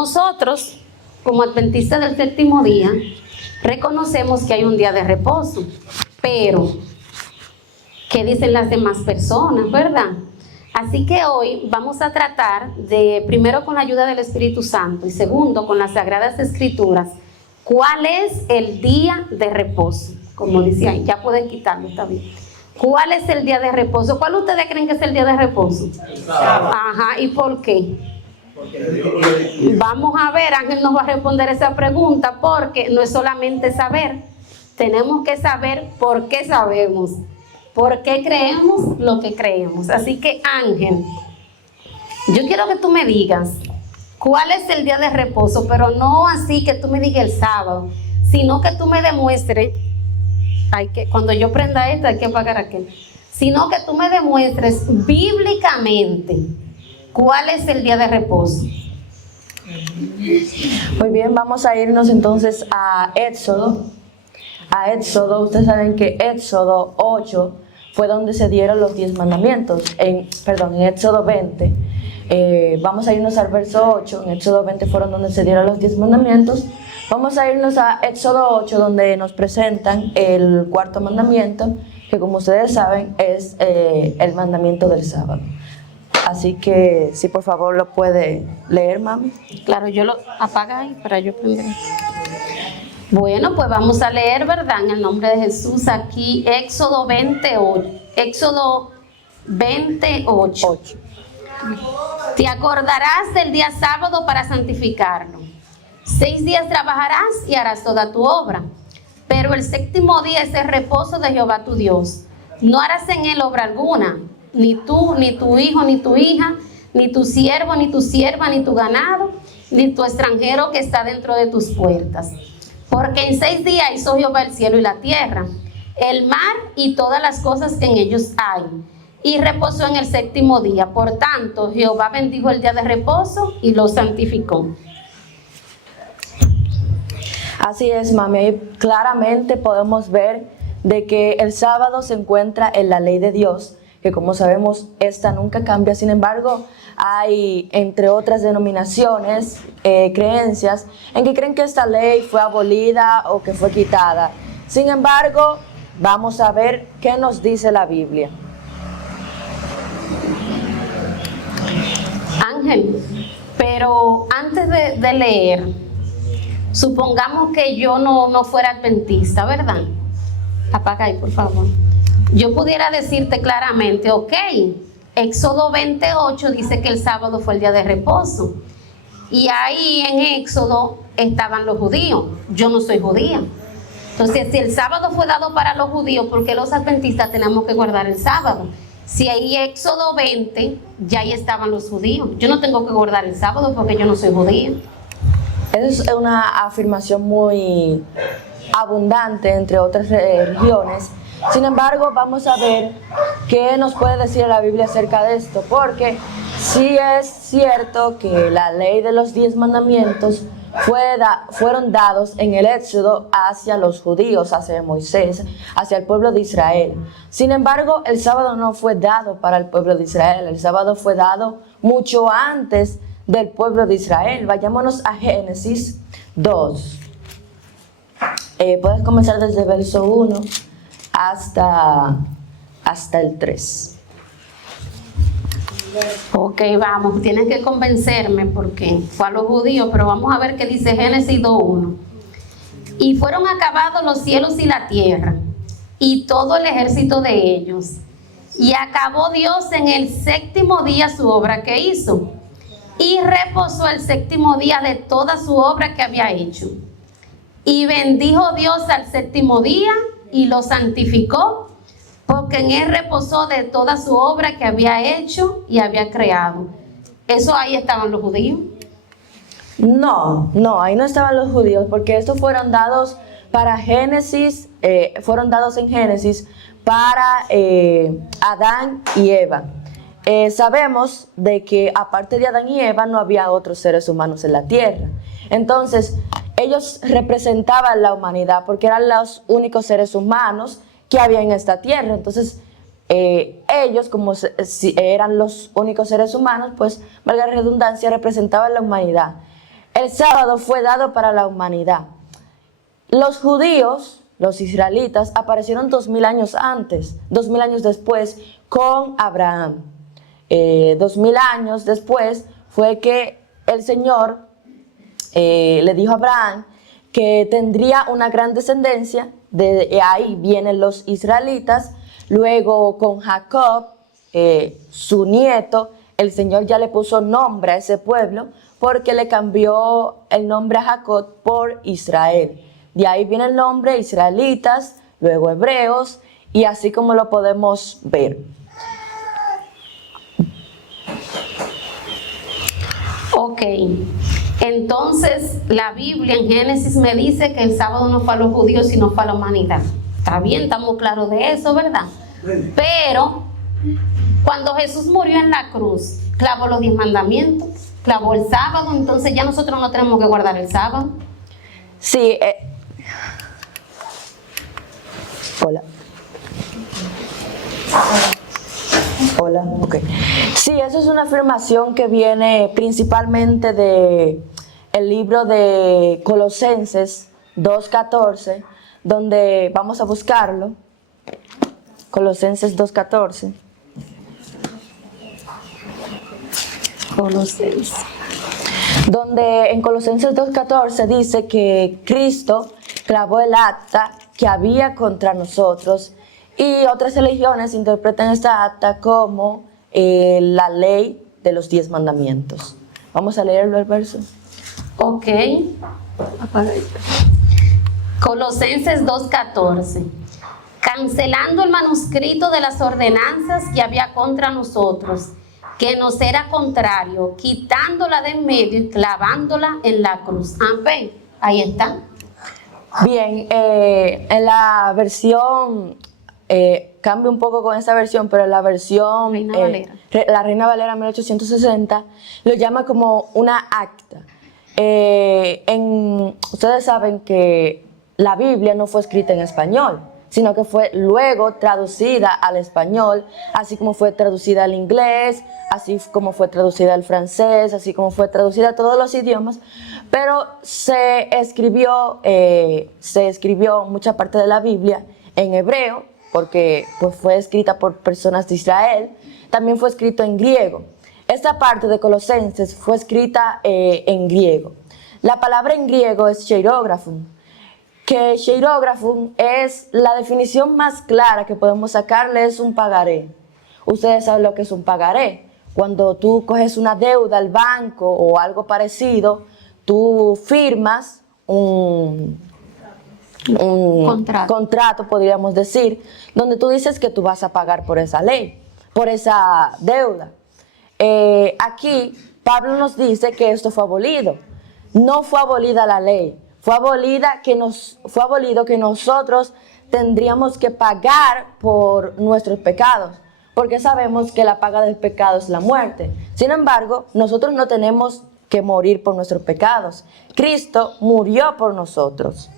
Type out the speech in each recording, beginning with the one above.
Nosotros, como adventistas del séptimo día, reconocemos que hay un día de reposo, pero ¿qué dicen las demás personas, verdad? Así que hoy vamos a tratar de, primero con la ayuda del Espíritu Santo y segundo con las Sagradas Escrituras, ¿cuál es el día de reposo? Como decía, ya pueden quitarlo, está bien. ¿Cuál es el día de reposo? ¿Cuál ustedes creen que es el día de reposo? Ajá, ¿y por qué? Vamos a ver, Ángel nos va a responder esa pregunta, porque no es solamente saber, tenemos que saber por qué sabemos, por qué creemos lo que creemos. Así que, Ángel, yo quiero que tú me digas cuál es el día de reposo, pero no así que tú me digas el sábado, sino que tú me demuestres, cuando yo prenda esto hay que apagar aquel, sino que tú me demuestres bíblicamente cuál es el día de reposo. Muy bien, vamos a irnos entonces a Éxodo. Ustedes saben que Éxodo 8 fue donde se dieron los 10 mandamientos. En Éxodo 20, vamos a irnos al verso 8. En Éxodo 20 fueron donde se dieron los 10 mandamientos. Vamos a irnos a Éxodo 8, donde nos presentan el cuarto mandamiento, que como ustedes saben es el mandamiento del sábado. Así que, si por favor lo puede leer, mami. Claro, yo lo apaga ahí para yo prender. Bueno, pues vamos a leer, ¿verdad? En el nombre de Jesús, aquí Éxodo 28. Éxodo 28. Te acordarás del día sábado para santificarlo. 6 días trabajarás y harás toda tu obra. Pero el séptimo día es el reposo de Jehová tu Dios. No harás en él obra alguna, ni tú, ni tu hijo, ni tu hija, ni tu siervo, ni tu sierva, ni tu ganado, ni tu extranjero que está dentro de tus puertas. Porque en 6 días hizo Jehová el cielo y la tierra, el mar y todas las cosas que en ellos hay, y reposó en el séptimo día. Por tanto, Jehová bendijo el día de reposo y lo santificó. Así es, mami. Ahí claramente podemos ver de que el sábado se encuentra en la ley de Dios, que como sabemos, esta nunca cambia. Sin embargo, hay, entre otras denominaciones, creencias en que creen que esta ley fue abolida o que fue quitada. Sin embargo, vamos a ver qué nos dice la Biblia. Ángel, pero antes de leer, supongamos que yo no fuera adventista, ¿verdad? Apaga ahí, por favor. Yo pudiera decirte claramente, ok, Éxodo 28 dice que el sábado fue el día de reposo. Y ahí en Éxodo estaban los judíos. Yo no soy judía. Entonces, si el sábado fue dado para los judíos, ¿por qué los adventistas tenemos que guardar el sábado? Si ahí Éxodo 20, ya ahí estaban los judíos. Yo no tengo que guardar el sábado porque yo no soy judía. Es una afirmación muy abundante entre otras religiones. Sin embargo, vamos a ver qué nos puede decir la Biblia acerca de esto, porque sí es cierto que la ley de los 10 mandamientos fueron dados en el Éxodo hacia los judíos, hacia Moisés, hacia el pueblo de Israel. Sin embargo, el sábado no fue dado para el pueblo de Israel, el sábado fue dado mucho antes del pueblo de Israel. Vayámonos a Génesis 2. Puedes comenzar desde el verso 1 hasta el 3. Ok, vamos, tienes que convencerme porque fue a los judíos, pero vamos a ver qué dice Génesis 2:1. Y fueron acabados los cielos y la tierra, y todo el ejército de ellos. Y acabó Dios en el séptimo día su obra que hizo, y reposó el séptimo día de toda su obra que había hecho. Y bendijo Dios al séptimo día y lo santificó, porque en él reposó de toda su obra que había hecho y había creado. ¿Eso ahí estaban los judíos? No, ahí no estaban los judíos, porque estos fueron dados para Génesis, fueron dados en Génesis para Adán y Eva. Sabemos de que aparte de Adán y Eva no había otros seres humanos en la tierra. Entonces, ellos representaban la humanidad porque eran los únicos seres humanos que había en esta tierra. Entonces, ellos, como si eran los únicos seres humanos, pues, valga la redundancia, representaban la humanidad. el sábado fue dado para la humanidad. Los judíos, los israelitas, aparecieron 2000 años antes, 2000 años después, con Abraham. 2000 años después fue que el Señor le dijo a Abraham que tendría una gran descendencia, de ahí vienen los israelitas. Luego con Jacob, su nieto, el Señor ya le puso nombre a ese pueblo porque le cambió el nombre a Jacob por Israel. De ahí viene el nombre israelitas, luego hebreos, y así como lo podemos ver. Ok, entonces la Biblia en Génesis me dice que el sábado no fue a los judíos, sino fue a la humanidad. Está bien, estamos claros de eso, ¿verdad? Pero cuando Jesús murió en la cruz, clavó los 10 mandamientos, clavó el sábado, entonces ya nosotros no tenemos que guardar el sábado. Sí, hola. Hola, ok. Sí, eso es una afirmación que viene principalmente de el libro de Colosenses 2:14, donde vamos a buscarlo. Colosenses 2:14. Colosenses. Donde en Colosenses 2:14 dice que Cristo clavó el acta que había contra nosotros, y otras religiones interpretan esta acta como la ley de los 10 mandamientos. Vamos a leerlo el verso. Ok. Colosenses 2:14. Cancelando el manuscrito de las ordenanzas que había contra nosotros, que nos era contrario, quitándola de en medio y clavándola en la cruz. Amén. Ahí está. Bien, en la versión, cambio un poco con esa versión, pero la versión, Reina Valera. La Reina Valera 1860, lo llama como una acta. Ustedes saben que la Biblia no fue escrita en español, sino que fue luego traducida al español, así como fue traducida al inglés, así como fue traducida al francés, así como fue traducida a todos los idiomas, pero se escribió mucha parte de la Biblia en hebreo, porque pues, fue escrita por personas de Israel. También fue escrito en griego. Esta parte de Colosenses fue escrita en griego. La palabra en griego es cheirographon, que cheirographon es la definición más clara que podemos sacarle, es un pagaré. Ustedes saben lo que es un pagaré. Cuando tú coges una deuda al banco o algo parecido, tú firmas un contrato, podríamos decir, donde tú dices que tú vas a pagar por esa ley, por esa deuda. Aquí Pablo nos dice que esto fue abolido. No fue abolida la ley, fue abolido que nosotros tendríamos que pagar por nuestros pecados, porque sabemos que la paga del pecado es la muerte. Sin embargo, nosotros no tenemos que morir por nuestros pecados. Cristo murió por nosotros.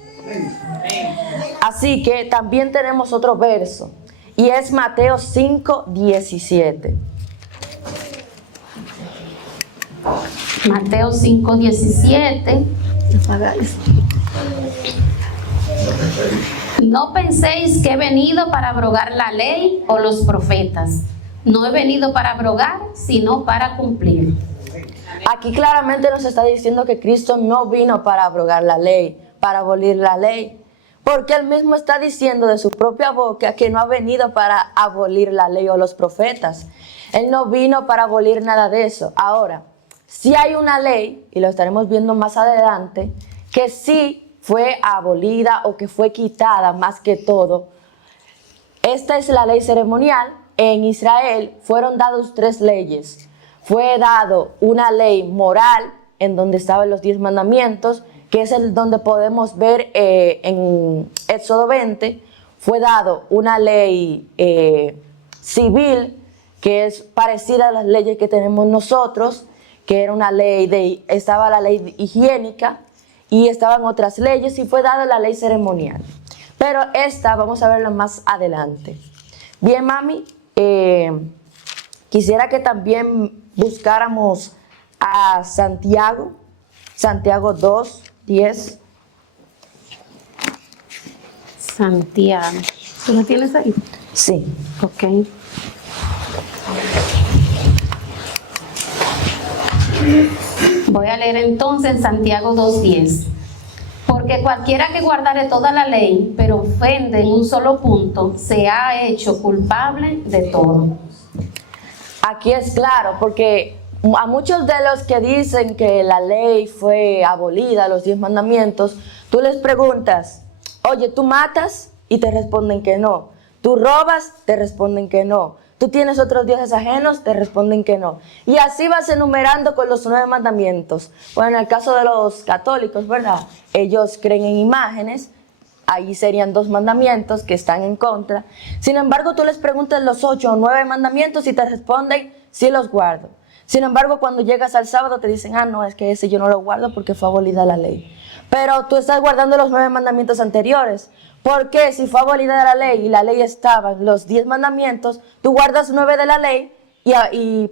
Así que también tenemos otro verso, y es Mateo 5:17. Mateo 5:17. No penséis que he venido para abrogar la ley o los profetas. No he venido para abrogar, sino para cumplir. Aquí claramente nos está diciendo que Cristo no vino para abrogar la ley, para abolir la ley, porque Él mismo está diciendo de su propia boca que no ha venido para abolir la ley o los profetas. Él no vino para abolir nada de eso. Ahora, sí hay una ley, y lo estaremos viendo más adelante, que sí fue abolida o que fue quitada más que todo. Esta es la ley ceremonial. En Israel fueron dadas 3 leyes. Fue dado una ley moral, en donde estaban los 10 mandamientos, que es el donde podemos ver en Éxodo 20. Fue dado una ley civil, que es parecida a las leyes que tenemos nosotros, que era una ley estaba la ley higiénica y estaban otras leyes, y fue dada la ley ceremonial. Pero esta vamos a verla más adelante. Bien, mami, quisiera que también buscáramos a Santiago Santiago 2:10. Santiago. ¿Tú lo tienes ahí? Sí. Ok. Voy a leer entonces Santiago 2:10. Porque cualquiera que guardare toda la ley, pero ofende en un solo punto, se ha hecho culpable de todo. Aquí es claro, porque a muchos de los que dicen que la ley fue abolida, los 10 mandamientos, tú les preguntas, oye, ¿tú matas? Y te responden que no. ¿Tú robas? Te responden que no. ¿Tú tienes otros dioses ajenos? Te responden que no. Y así vas enumerando con los 9 mandamientos. Bueno, en el caso de los católicos, ¿verdad? Ellos creen en imágenes. Ahí serían 2 mandamientos que están en contra. Sin embargo, tú les preguntas los 8 o 9 mandamientos y te responden, sí los guardo. Sin embargo, cuando llegas al sábado te dicen, no, es que ese yo no lo guardo porque fue abolida la ley. Pero tú estás guardando los 9 mandamientos anteriores. Porque si fue abolida la ley y la ley estaba en los 10 mandamientos, tú guardas 9 de la ley,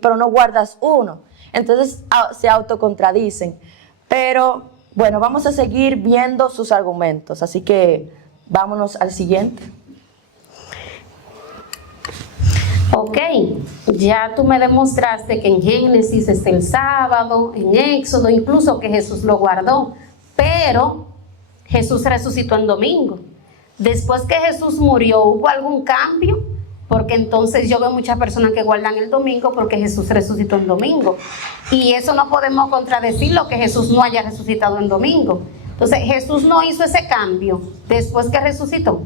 pero no guardas 1. Entonces se autocontradicen. Pero bueno, vamos a seguir viendo sus argumentos. Así que vámonos al siguiente. Ok, ya tú me demostraste que en Génesis está el sábado, en Éxodo, incluso que Jesús lo guardó, pero Jesús resucitó en domingo. Después que Jesús murió, ¿hubo algún cambio? Porque entonces yo veo muchas personas que guardan el domingo porque Jesús resucitó en domingo. Y eso no podemos contradecir lo que Jesús no haya resucitado en domingo. Entonces Jesús no hizo ese cambio después que resucitó.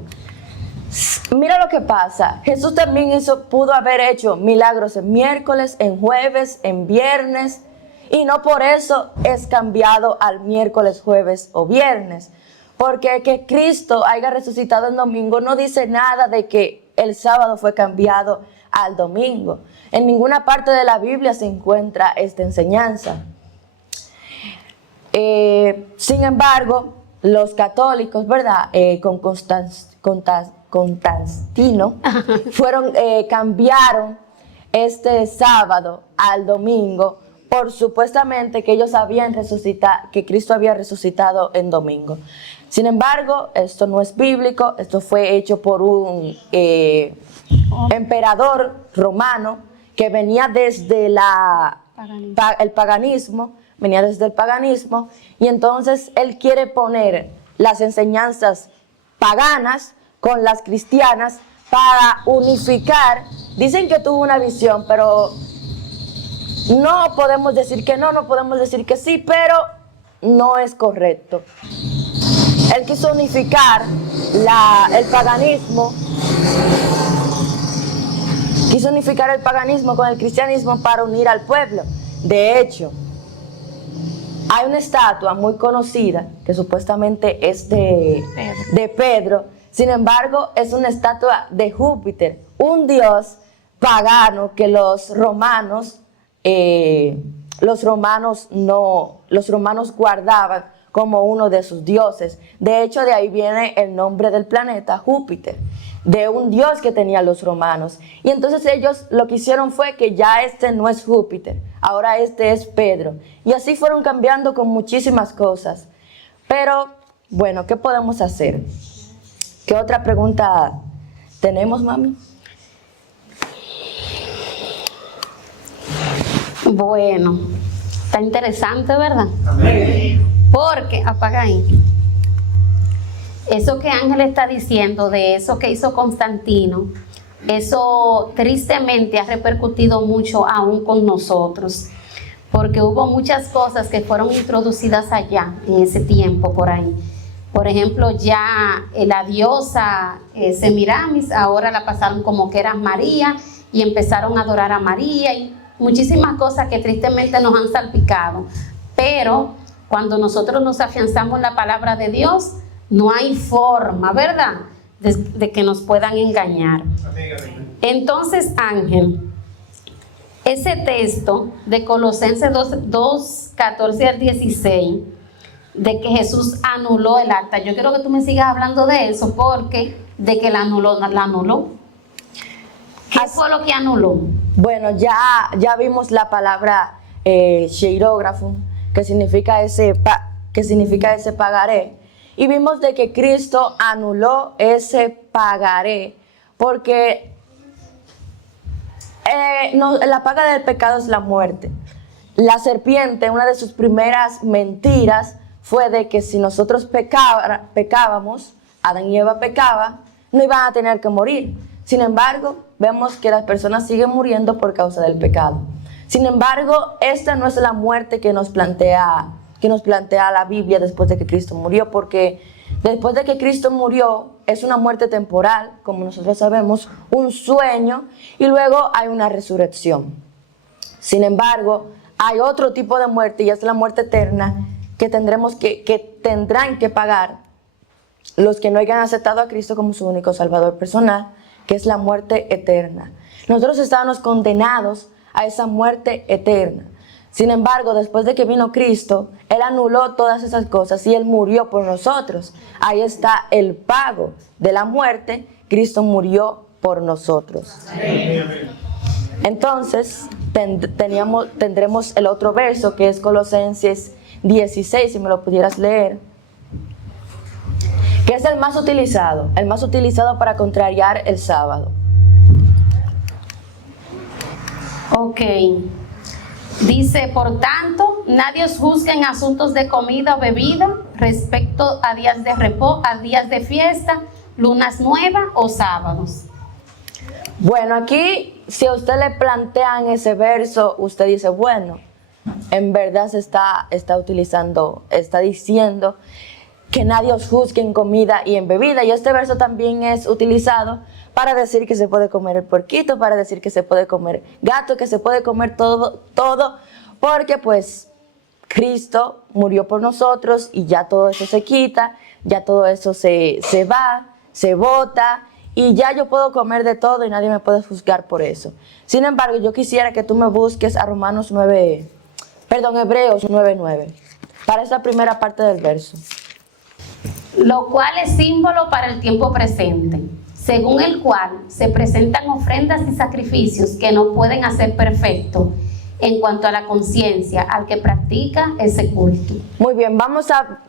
Mira lo que pasa, Jesús también pudo haber hecho milagros en miércoles, en jueves, en viernes, y no por eso es cambiado al miércoles, jueves o viernes, porque que Cristo haya resucitado en domingo no dice nada de que el sábado fue cambiado al domingo. En ninguna parte de la Biblia se encuentra esta enseñanza. Sin embargo, los católicos, ¿verdad? Con Constantino, cambiaron este sábado al domingo por supuestamente que ellos habían resucitado, que Cristo había resucitado en domingo. Sin embargo, esto no es bíblico, esto fue hecho por un emperador romano que venía desde el paganismo, y entonces él quiere poner las enseñanzas paganas con las cristianas para unificar. Dicen que tuvo una visión, pero no podemos decir que no podemos decir que sí, pero no es correcto. Él quiso unificar el paganismo con el cristianismo para unir al pueblo. De hecho, hay una estatua muy conocida que supuestamente es de Pedro. Sin embargo, es una estatua de Júpiter, un dios pagano que los romanos guardaban como uno de sus dioses. De hecho, de ahí viene el nombre del planeta Júpiter, de un dios que tenían los romanos. Y entonces ellos lo que hicieron fue que ya este no es Júpiter, ahora este es Pedro. Y así fueron cambiando con muchísimas cosas. Pero, bueno, ¿qué podemos hacer? ¿Qué otra pregunta tenemos, mami? Bueno, está interesante, ¿verdad? Amén. Porque, apaga ahí. Eso que Ángel está diciendo de eso que hizo Constantino, eso tristemente ha repercutido mucho aún con nosotros, porque hubo muchas cosas que fueron introducidas allá en ese tiempo por ahí. Por ejemplo, ya la diosa Semiramis, ahora la pasaron como que era María y empezaron a adorar a María y muchísimas cosas que tristemente nos han salpicado. Pero cuando nosotros nos afianzamos en la palabra de Dios, no hay forma, ¿verdad?, de que nos puedan engañar. Entonces, Ángel, ese texto de Colosenses 2, 14 al 16, de que Jesús anuló el acta, yo quiero que tú me sigas hablando de eso, porque de que la anuló. ¿Qué fue lo que anuló? Bueno, ya vimos la palabra xeirógrafo, que significa ese pagaré. Y vimos de que Cristo anuló ese pagaré porque la paga del pecado es la muerte. La serpiente, una de sus primeras mentiras fue de que si nosotros pecábamos, Adán y Eva pecaban, no iban a tener que morir. Sin embargo, vemos que las personas siguen muriendo por causa del pecado. Sin embargo, esta no es la muerte que nos plantea la Biblia después de que Cristo murió, porque después de que Cristo murió es una muerte temporal, como nosotros sabemos, un sueño, y luego hay una resurrección. Sin embargo, hay otro tipo de muerte, y es la muerte eterna, que tendrán que pagar los que no hayan aceptado a Cristo como su único Salvador personal, que es la muerte eterna. Nosotros estábamos condenados a esa muerte eterna. Sin embargo, después de que vino Cristo, Él anuló todas esas cosas y Él murió por nosotros. Ahí está el pago de la muerte. Cristo murió por nosotros. Entonces, tendremos el otro verso, que es Colosenses 16, si me lo pudieras leer, que es el más utilizado para contrariar el sábado. Ok. Dice, por tanto, nadie os juzgue en asuntos de comida o bebida respecto a días de reposo, a días de fiesta, lunas nuevas o sábados. Bueno, aquí, si a usted le plantean ese verso, usted dice, bueno, en verdad se está diciendo que nadie os juzgue en comida y en bebida. Y este verso también es utilizado para decir que se puede comer el puerquito, para decir que se puede comer gato, que se puede comer todo, porque pues Cristo murió por nosotros y ya todo eso se quita, ya todo eso se va, se bota, y ya yo puedo comer de todo y nadie me puede juzgar por eso. Sin embargo, yo quisiera que tú me busques a Hebreos 9:9, para esa primera parte del verso. Lo cual es símbolo para el tiempo presente, según el cual se presentan ofrendas y sacrificios que no pueden hacer perfecto en cuanto a la conciencia al que practica ese culto. Muy bien, vamos a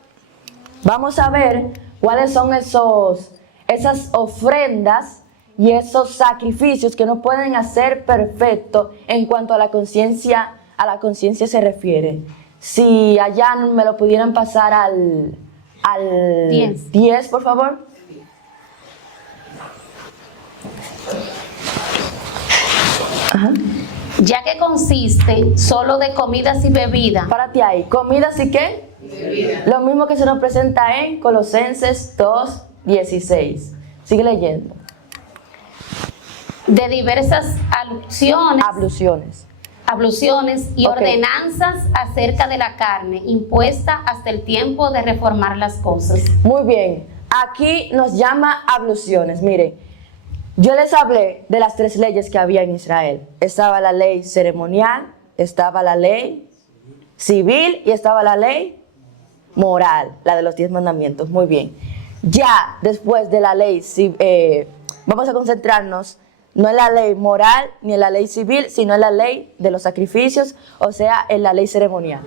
ver cuáles son esas ofrendas y esos sacrificios que no pueden hacer perfecto en cuanto a la conciencia se refiere. Si allá me lo pudieran pasar al 10, por favor. Ajá. Ya que consiste solo de comidas y bebidas. Párate ahí. ¿Comidas y qué? Bebida. Lo mismo que se nos presenta en Colosenses 2:16. Sigue leyendo. De diversas abluciones y ordenanzas acerca de la carne, impuesta hasta el tiempo de reformar las cosas. Muy bien. Aquí nos llama abluciones. Miren, yo les hablé de las 3 leyes que había en Israel. Estaba la ley ceremonial, estaba la ley civil y estaba la ley moral, la de los 10 mandamientos. Muy bien. Ya después de la ley, vamos a concentrarnos no en la ley moral ni en la ley civil, sino en la ley de los sacrificios, o sea, en la ley ceremonial.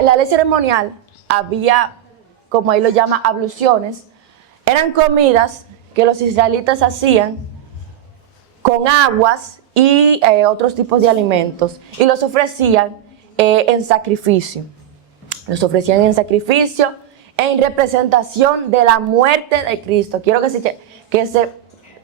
La ley ceremonial había, como ahí lo llama, abluciones. Eran comidas que los israelitas hacían con aguas y otros tipos de alimentos, y los ofrecían en sacrificio. Los ofrecían en sacrificio en representación de la muerte de Cristo. Quiero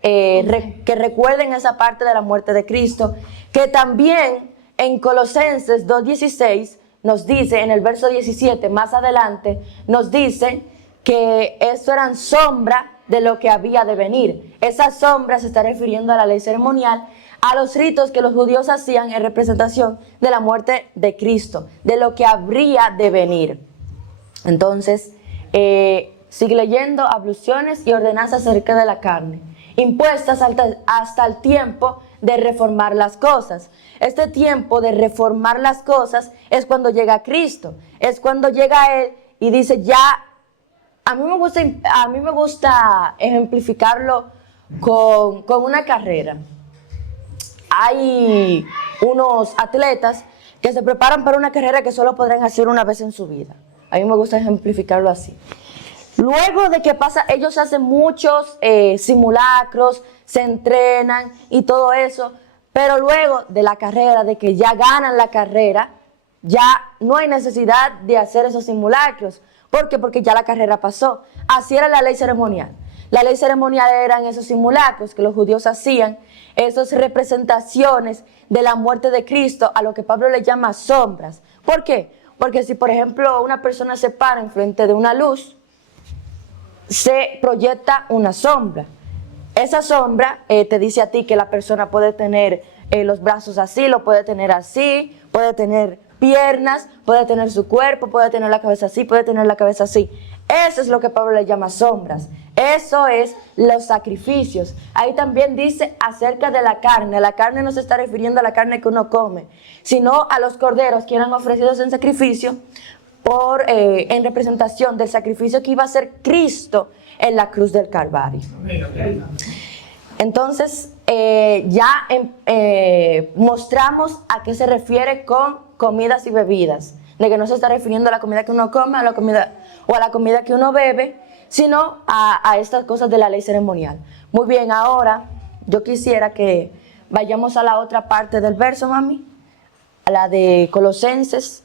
que recuerden esa parte de la muerte de Cristo, que también en Colosenses 2:16 nos dice, en el verso 17, más adelante, nos dice que esto eran sombra de lo que había de venir. Esa sombra se está refiriendo a la ley ceremonial, a los ritos que los judíos hacían en representación de la muerte de Cristo, de lo que habría de venir. Entonces, sigue leyendo, abluciones y ordenanzas acerca de la carne, impuestas hasta el tiempo de reformar las cosas. Este tiempo de reformar las cosas es cuando llega Cristo, es cuando llega Él y dice ya. A mí me gusta ejemplificarlo con una carrera. Hay unos atletas que se preparan para una carrera que solo podrán hacer una vez en su vida. A mí me gusta ejemplificarlo así. Luego de que pasa, ellos hacen muchos simulacros, se entrenan y todo eso, pero luego de la carrera, de que ya ganan la carrera, ya no hay necesidad de hacer esos simulacros. ¿Por qué? Porque ya la carrera pasó. Así era la ley ceremonial. La ley ceremonial eran esos simulacros que los judíos hacían, esas representaciones de la muerte de Cristo, a lo que Pablo le llama sombras. ¿Por qué? Porque si, por ejemplo, una persona se para enfrente de una luz, se proyecta una sombra. Esa sombra te dice a ti que la persona puede tener los brazos así, lo puede tener así, puede tener piernas, puede tener su cuerpo, puede tener la cabeza así, puede tener la cabeza así. Eso es lo que Pablo le llama sombras. Eso es los sacrificios. Ahí también dice acerca de la carne. La carne no se está refiriendo a la carne que uno come, sino a los corderos que eran ofrecidos en sacrificio en representación del sacrificio que iba a hacer Cristo en la cruz del Calvario. Entonces, mostramos a qué se refiere con comidas y bebidas, de que no se está refiriendo a la comida que uno come, a la comida que uno bebe, sino a estas cosas de la ley ceremonial. Muy bien, ahora yo quisiera que vayamos a la otra parte del verso, mami, a la de Colosenses.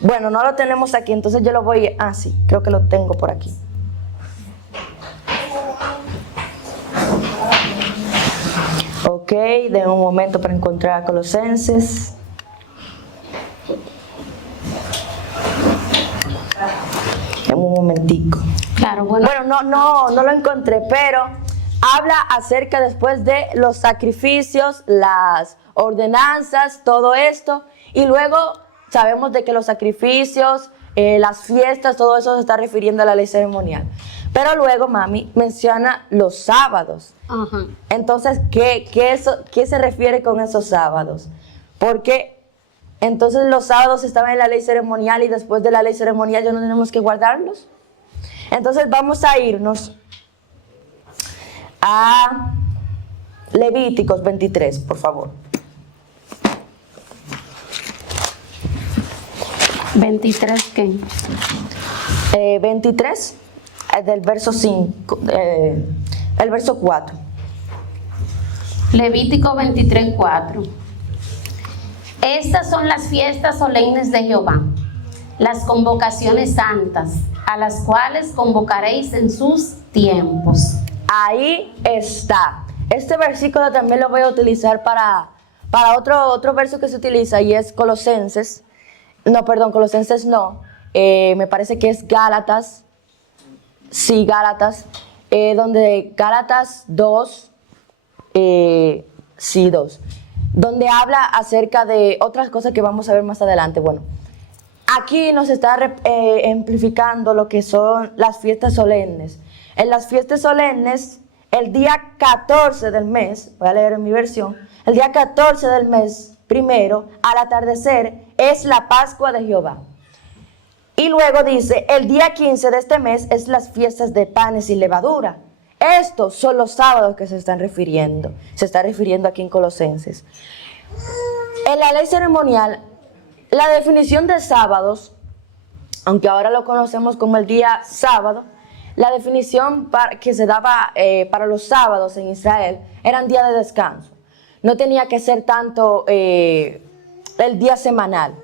Bueno, no lo tenemos aquí, entonces yo lo voy... sí, creo que lo tengo por aquí. Ok, denme un momento para encontrar a Colosenses. Denme un momentico. Claro, bueno. Bueno, no lo encontré, pero habla acerca después de los sacrificios, las ordenanzas, todo esto, y luego sabemos de que los sacrificios, las fiestas, todo eso se está refiriendo a la ley ceremonial. Pero luego, mami, menciona los sábados. Ajá. Entonces, ¿qué se refiere con esos sábados? Porque entonces los sábados estaban en la ley ceremonial y después de la ley ceremonial ya no tenemos que guardarlos. Entonces vamos a irnos a Levíticos 23, por favor. 23, ¿qué? 23, del verso 5, el verso 4. Levítico 23, 4. Estas son las fiestas solemnes de Jehová, las convocaciones santas, a las cuales convocaréis en sus tiempos. Ahí está. Este versículo también lo voy a utilizar para otro verso que se utiliza, y es Colosenses. No, perdón, Colosenses no. Me parece que es Gálatas. Sí, Gálatas. Donde Gálatas 2. Sí, 2. Donde habla acerca de otras cosas que vamos a ver más adelante. Bueno, aquí nos está ejemplificando lo que son las fiestas solemnes. En las fiestas solemnes, el día 14 del mes, voy a leer en mi versión, el día 14 del mes primero, al atardecer, es la Pascua de Jehová. Y luego dice, el día 15 de este mes es las fiestas de panes y levadura. Estos son los sábados que se están refiriendo. Se está refiriendo aquí en Colosenses. En la ley ceremonial, la definición de sábados, aunque ahora lo conocemos como el día sábado, la definición que se daba para los sábados en Israel eran días de descanso. No tenía que ser tanto el día semanal.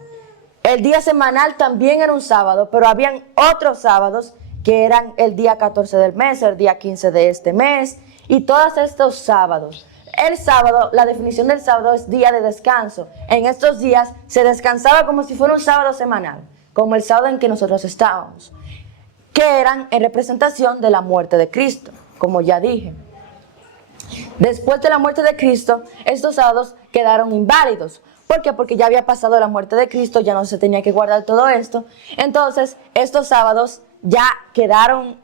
El día semanal también era un sábado, pero habían otros sábados que eran el día 14 del mes, el día 15 de este mes, y todos estos sábados. El sábado, la definición del sábado es día de descanso. En estos días se descansaba como si fuera un sábado semanal, como el sábado en que nosotros estábamos, que eran en representación de la muerte de Cristo, como ya dije. Después de la muerte de Cristo, estos sábados quedaron inválidos. ¿Por qué? Porque ya había pasado la muerte de Cristo, ya no se tenía que guardar todo esto. Entonces, estos sábados ya quedaron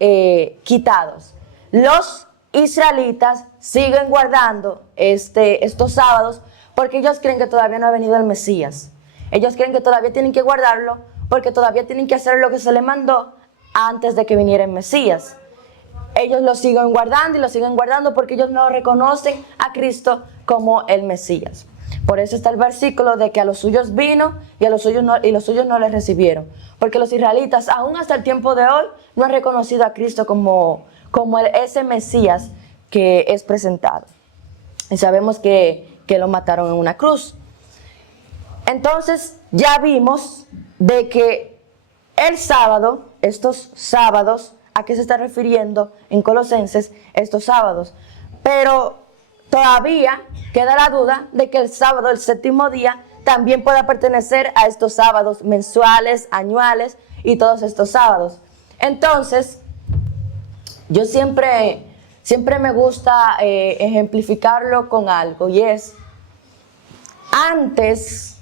quitados. Los israelitas siguen guardando estos sábados porque ellos creen que todavía no ha venido el Mesías. Ellos creen que todavía tienen que guardarlo porque todavía tienen que hacer lo que se les mandó antes de que viniera el Mesías. Ellos lo siguen guardando y lo siguen guardando porque ellos no reconocen a Cristo como el Mesías. Por eso está el versículo de que a los suyos vino y los suyos no les recibieron. Porque los israelitas, aún hasta el tiempo de hoy, no han reconocido a Cristo como ese Mesías que es presentado. Y sabemos que lo mataron en una cruz. Entonces ya vimos de que el sábado, estos sábados, ¿a qué se está refiriendo en Colosenses estos sábados? Pero todavía queda la duda de que el sábado, el séptimo día, también pueda pertenecer a estos sábados mensuales, anuales y todos estos sábados. Entonces, yo siempre me gusta ejemplificarlo con algo, y es, antes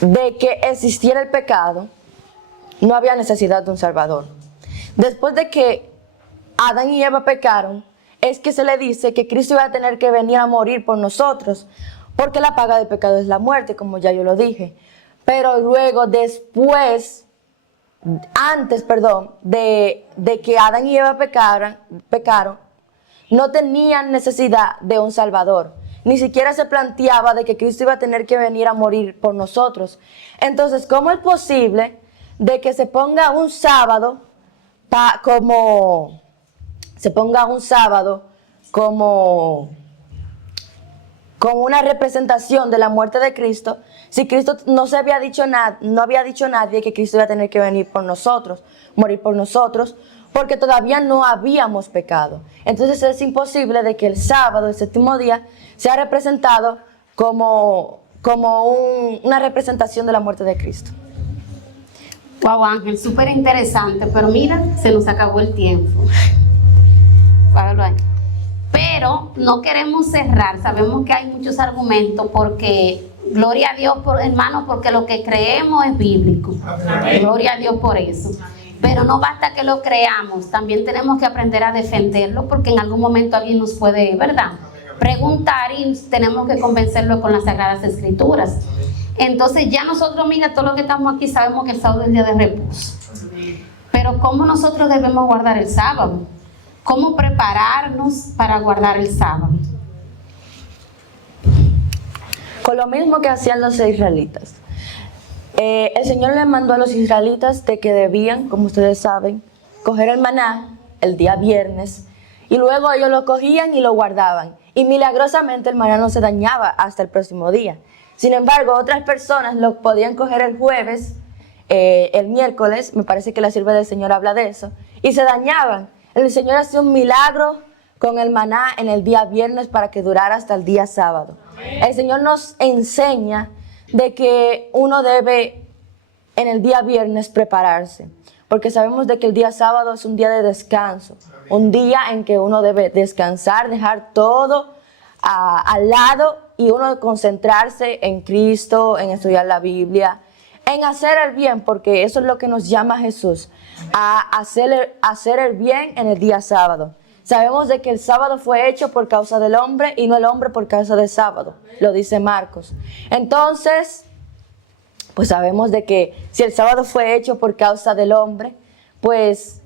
de que existiera el pecado, no había necesidad de un Salvador. Después de que Adán y Eva pecaron, es que se le dice que Cristo iba a tener que venir a morir por nosotros, porque la paga del pecado es la muerte, como ya yo lo dije. Pero luego, antes de que Adán y Eva pecaron, no tenían necesidad de un Salvador. Ni siquiera se planteaba de que Cristo iba a tener que venir a morir por nosotros. Entonces, ¿cómo es posible de que se ponga un sábado como una representación de la muerte de Cristo, si Cristo no había dicho nadie que Cristo iba a tener que venir por nosotros, morir por nosotros, porque todavía no habíamos pecado? Entonces es imposible de que el sábado, el séptimo día, sea representado como una representación de la muerte de Cristo. Wow, Ángel, súper interesante, pero mira, se nos acabó el tiempo. Págalo ahí. Pero no queremos cerrar, sabemos que hay muchos argumentos, porque gloria a Dios, hermano, porque lo que creemos es bíblico. Amén. Gloria a Dios por eso. Pero no basta que lo creamos, también tenemos que aprender a defenderlo, porque en algún momento alguien nos puede, ¿verdad?, preguntar, y tenemos que convencerlo con las Sagradas Escrituras. Entonces ya nosotros, mira, todos los que estamos aquí sabemos que el sábado es el día de reposo. Pero ¿cómo nosotros debemos guardar el sábado? ¿Cómo prepararnos para guardar el sábado? Con lo mismo que hacían los israelitas. El Señor le mandó a los israelitas de que debían, como ustedes saben, coger el maná el día viernes, y luego ellos lo cogían y lo guardaban. Y milagrosamente el maná no se dañaba hasta el próximo día. Sin embargo, otras personas lo podían coger el jueves, el miércoles, me parece que la sierva del Señor habla de eso, y se dañaban. El Señor hacía un milagro con el maná en el día viernes para que durara hasta el día sábado. El Señor nos enseña de que uno debe en el día viernes prepararse, porque sabemos de que el día sábado es un día de descanso, un día en que uno debe descansar, dejar todo al lado y uno concentrarse en Cristo, en estudiar la Biblia, en hacer el bien, porque eso es lo que nos llama Jesús, a hacer el bien en el día sábado. Sabemos de que el sábado fue hecho por causa del hombre y no el hombre por causa del sábado, lo dice Marcos. Entonces, pues sabemos de que si el sábado fue hecho por causa del hombre, pues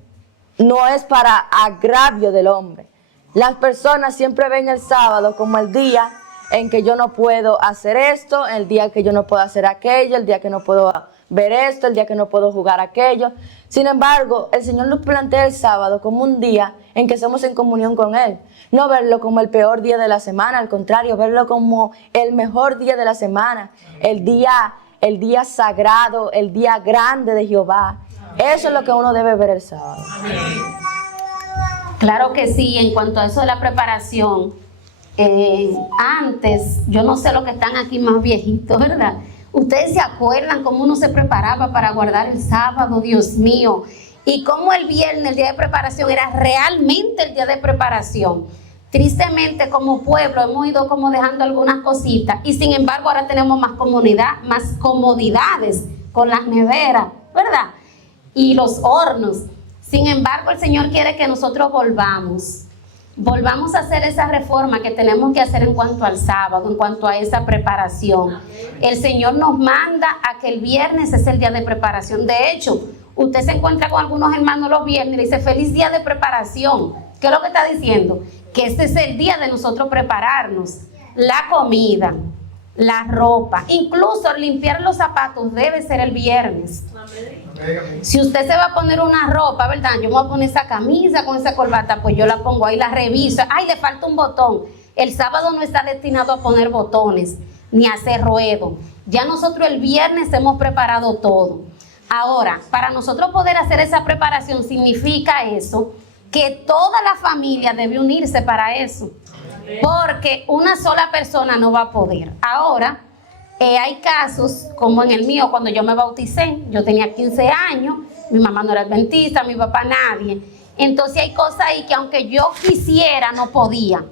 no es para agravio del hombre. Las personas siempre ven el sábado como el día en que yo no puedo hacer esto, el día que yo no puedo hacer aquello, el día que no puedo ver esto, el día que no puedo jugar aquello. Sin embargo, el Señor nos plantea el sábado como un día en que estamos en comunión con Él. No verlo como el peor día de la semana, al contrario, verlo como el mejor día de la semana, el día sagrado, el día grande de Jehová. Eso es lo que uno debe ver el sábado. Claro que sí. En cuanto a eso de la preparación, antes, yo no sé los que están aquí más viejitos, ¿verdad? Ustedes se acuerdan cómo uno se preparaba para guardar el sábado, Dios mío, y cómo el viernes, el día de preparación, era realmente el día de preparación. Tristemente, como pueblo, hemos ido como dejando algunas cositas, y sin embargo ahora tenemos más comodidades con las neveras, ¿verdad?, y los hornos. Sin embargo, el Señor quiere que nosotros volvamos a hacer esa reforma que tenemos que hacer en cuanto al sábado, en cuanto a esa preparación. El Señor nos manda a que el viernes es el día de preparación. De hecho, usted se encuentra con algunos hermanos los viernes y le dice feliz día de preparación. ¿Qué es lo que está diciendo? Que este es el día de nosotros prepararnos. La comida, la ropa, incluso limpiar los zapatos debe ser el viernes. Si usted se va a poner una ropa, ¿verdad? Yo me voy a poner esa camisa con esa corbata, pues yo la pongo ahí, la reviso. Ay, le falta un botón. El sábado no está destinado a poner botones ni a hacer ruedo. Ya nosotros el viernes hemos preparado todo. Ahora, para nosotros poder hacer esa preparación, significa eso que toda la familia debe unirse para eso, porque una sola persona no va a poder. Ahora, hay casos, como en el mío, cuando yo me bauticé, yo tenía 15 años, mi mamá no era adventista, mi papá nadie. Entonces hay cosas ahí que aunque yo quisiera, no podía.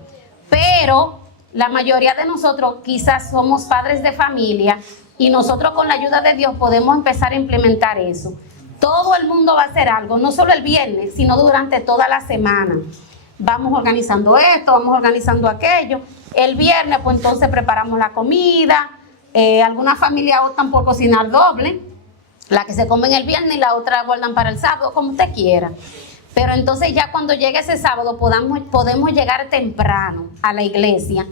Pero la mayoría de nosotros quizás somos padres de familia y nosotros con la ayuda de Dios podemos empezar a implementar eso. Todo el mundo va a hacer algo, no solo el viernes, sino durante toda la semana. Vamos organizando esto, vamos organizando aquello. El viernes, pues entonces preparamos la comida. Algunas familias optan por cocinar doble, la que se comen el viernes y la otra la guardan para el sábado, como usted quiera. Pero entonces ya cuando llegue ese sábado podemos llegar temprano a la iglesia,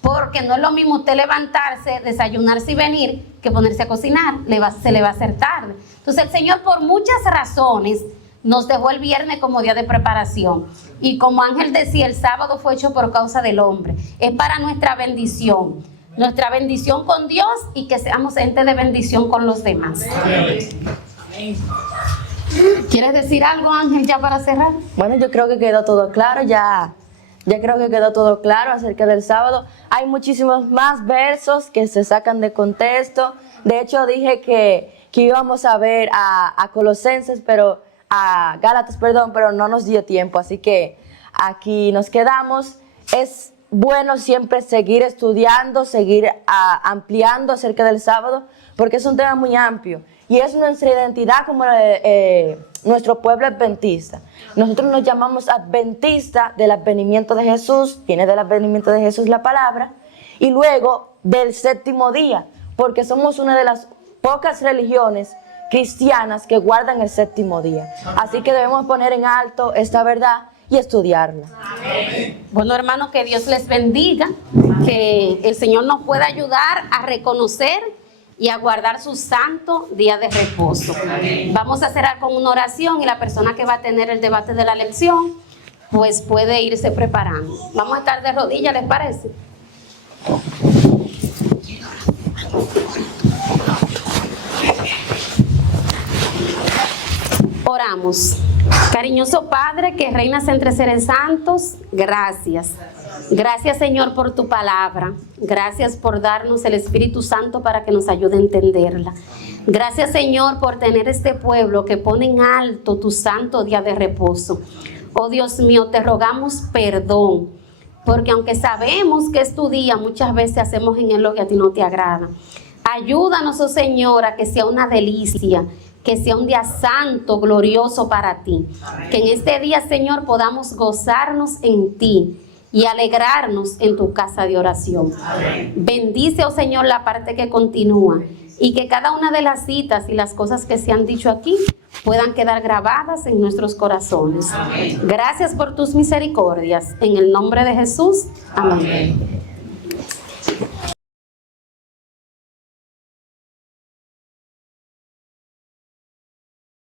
porque no es lo mismo usted levantarse, desayunarse y venir que ponerse a cocinar, se le va a hacer tarde. Entonces el Señor, por muchas razones, nos dejó el viernes como día de preparación. Y como Ángel decía, el sábado fue hecho por causa del hombre. Es para nuestra bendición con Dios y que seamos gente de bendición con los demás. ¿Quieres decir algo, Ángel, ya para cerrar? Bueno, yo creo que quedó todo claro, ya creo que quedó todo claro acerca del sábado. Hay muchísimos más versos que se sacan de contexto. De hecho, dije que íbamos a ver a Colosenses, a Gálatas, pero no nos dio tiempo, así que aquí nos quedamos. Es bueno siempre seguir estudiando, seguir ampliando acerca del sábado, porque es un tema muy amplio y es nuestra identidad como nuestro pueblo adventista. Nosotros nos llamamos adventistas del advenimiento de Jesús, viene del advenimiento de Jesús la palabra, y luego del séptimo día, porque somos una de las pocas religiones cristianas que guardan el séptimo día. Así que debemos poner en alto esta verdad y estudiarla. Amén. Bueno, hermanos, que Dios les bendiga, que el Señor nos pueda ayudar a reconocer y a guardar su santo día de reposo. Amén. Vamos a cerrar con una oración y la persona que va a tener el debate de la lección, pues puede irse preparando. Vamos a estar de rodillas, ¿les parece? Oramos. Cariñoso Padre que reinas entre seres santos, gracias. Gracias, Señor, por tu palabra. Gracias por darnos el Espíritu Santo para que nos ayude a entenderla. Gracias, Señor, por tener este pueblo que pone en alto tu santo día de reposo. Oh Dios mío, te rogamos perdón, porque aunque sabemos que es tu día, muchas veces hacemos en él lo que a ti no te agrada. Ayúdanos, oh Señor, a que sea una delicia, que sea un día santo, glorioso para ti. Amén. Que en este día, Señor, podamos gozarnos en ti y alegrarnos en tu casa de oración. Amén. Bendice, oh Señor, la parte que continúa y que cada una de las citas y las cosas que se han dicho aquí puedan quedar grabadas en nuestros corazones. Amén. Gracias por tus misericordias. En el nombre de Jesús. Amén. Amén.